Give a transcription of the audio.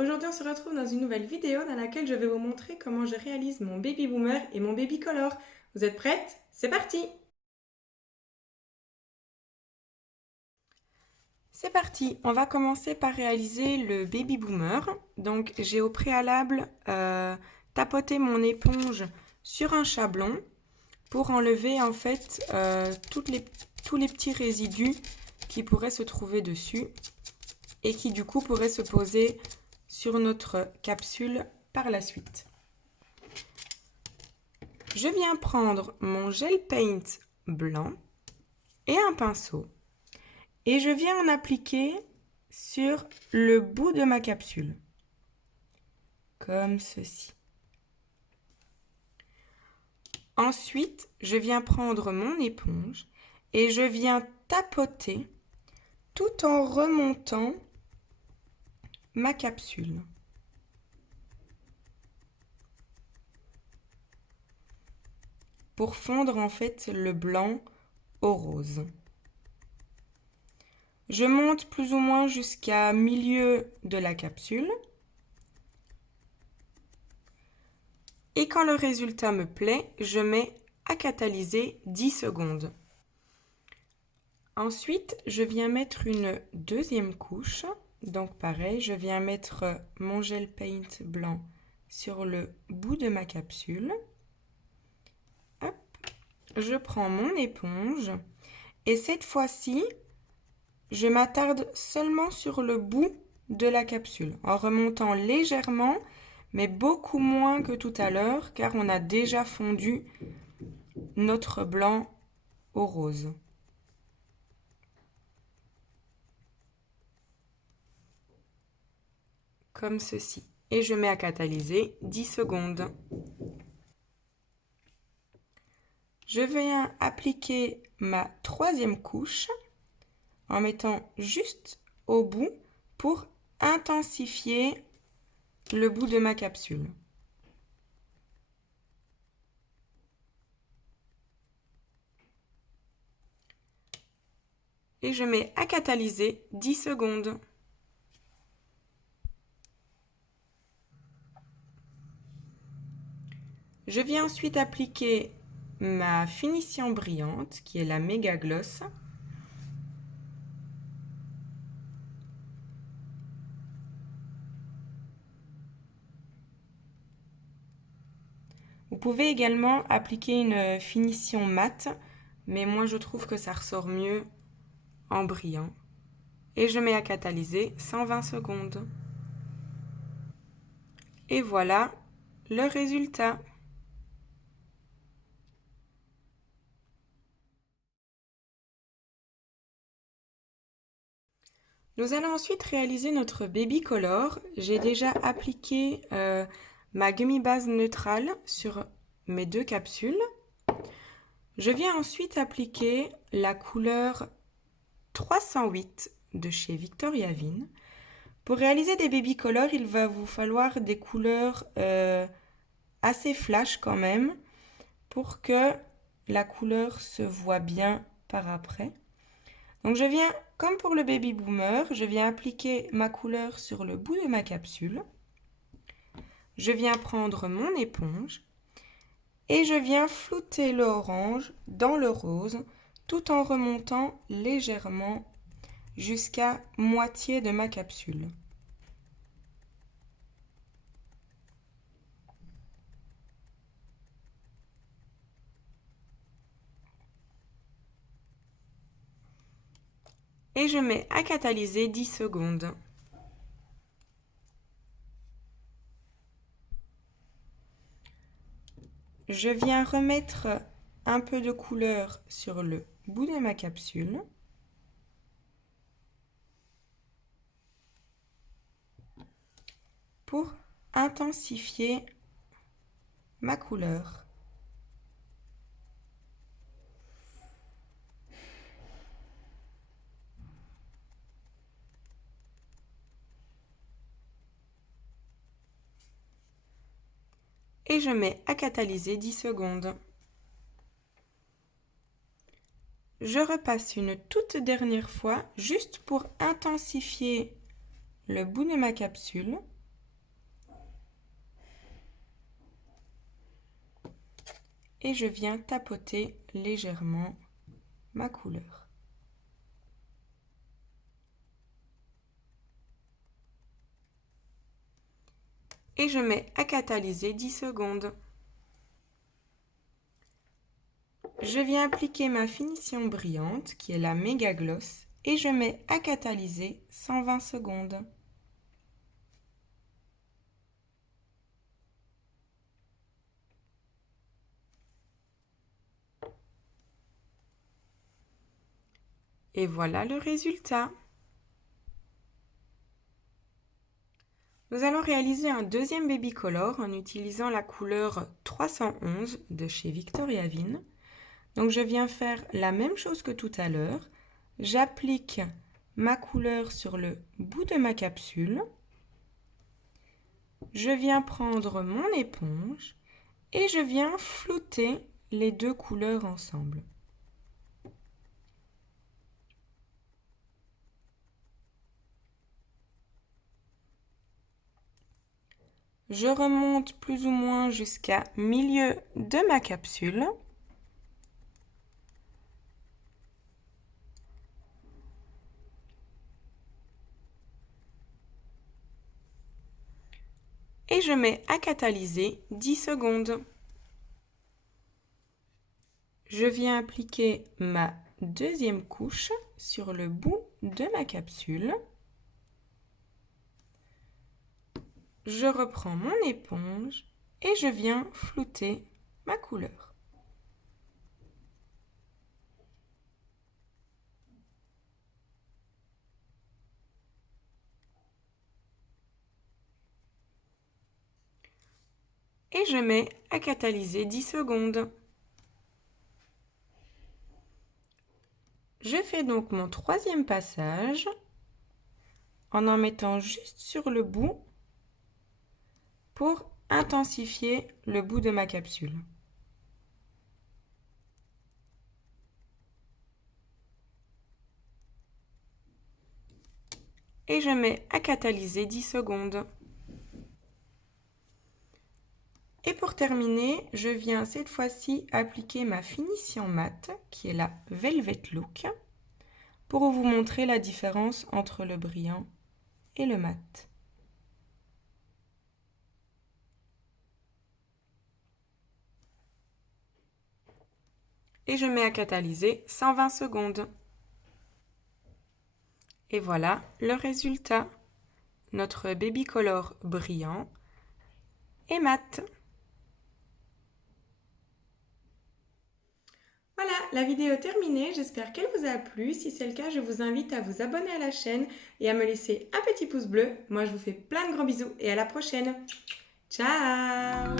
aujourd'hui on se retrouve dans une nouvelle vidéo dans laquelle je vais vous montrer comment je réalise mon baby boomer et mon baby color. Vous êtes prêtes? C'est parti! C'est parti, on va commencer par réaliser le baby boomer. Donc j'ai au préalable tapoté mon éponge sur un chablon pour enlever en fait tous les petits résidus qui pourraient se trouver dessus et qui du coup pourraient se poser sur notre capsule par la suite. Je viens prendre mon gel paint blanc et un pinceau et je viens en appliquer sur le bout de ma capsule, comme ceci. Ensuite, je viens prendre mon éponge et je viens tapoter tout en remontant ma capsule. Pour fondre en fait le blanc au rose. Je monte plus ou moins jusqu'à milieu de la capsule. Et quand le résultat me plaît, je mets à catalyser 10 secondes. Ensuite, je viens mettre une deuxième couche. Donc pareil, je viens mettre mon gel paint blanc sur le bout de ma capsule. Hop. Je prends mon éponge et cette fois-ci, je m'attarde seulement sur le bout de la capsule en remontant légèrement, mais beaucoup moins que tout à l'heure car on a déjà fondu notre blanc au rose. Comme ceci. Et je mets à catalyser 10 secondes. Je viens appliquer ma troisième couche en mettant juste au bout pour intensifier le bout de ma capsule. Et je mets à catalyser 10 secondes. Je viens ensuite appliquer ma finition brillante qui est la Méga Gloss. Vous pouvez également appliquer une finition mate, mais moi je trouve que ça ressort mieux en brillant. Et je mets à catalyser 120 secondes. Et voilà le résultat. Nous allons ensuite réaliser notre baby color. J'ai déjà appliqué ma gummy base neutrale sur mes deux capsules. Je viens ensuite appliquer la couleur 308 de chez Victoria Vin. Pour réaliser des baby colors, il va vous falloir des couleurs assez flash quand même pour que la couleur se voit bien par après. Donc je viens, comme pour le baby boomer, je viens appliquer ma couleur sur le bout de ma capsule. Je viens prendre mon éponge et je viens flouter l'orange dans le rose tout en remontant légèrement jusqu'à moitié de ma capsule. Et je mets à catalyser 10 secondes. Je viens remettre un peu de couleur sur le bout de ma capsule. Pour intensifier ma couleur. Et je mets à catalyser 10 secondes. Je repasse une toute dernière fois juste pour intensifier le bout de ma capsule. et je viens tapoter légèrement ma couleur. Et je mets à catalyser 10 secondes. Je viens appliquer ma finition brillante qui est la Méga Gloss et je mets à catalyser 120 secondes. Et voilà le résultat. Nous allons réaliser un deuxième baby color en utilisant la couleur 311 de chez Victoria Vin. Donc je viens faire la même chose que tout à l'heure. J'applique ma couleur sur le bout de ma capsule. Je viens prendre mon éponge et je viens flouter les deux couleurs ensemble. Je remonte plus ou moins jusqu'à milieu de ma capsule. Et je mets à catalyser 10 secondes. Je viens appliquer ma deuxième couche sur le bout de ma capsule. Je reprends mon éponge et je viens flouter ma couleur. Et je mets à catalyser 10 secondes. Je fais donc mon troisième passage en mettant juste sur le bout pour intensifier le bout de ma capsule. Et je mets à catalyser 10 secondes. Et pour terminer, je viens cette fois-ci appliquer ma finition mat, qui est la Velvet Look, pour vous montrer la différence entre le brillant et le mat. Et je mets à catalyser 120 secondes. Et voilà le résultat. Notre baby color brillant et mat. Voilà, la vidéo est terminée, j'espère qu'elle vous a plu. Si c'est le cas, je vous invite à vous abonner à la chaîne et à me laisser un petit pouce bleu. Moi, je vous fais plein de grands bisous et à la prochaine. Ciao!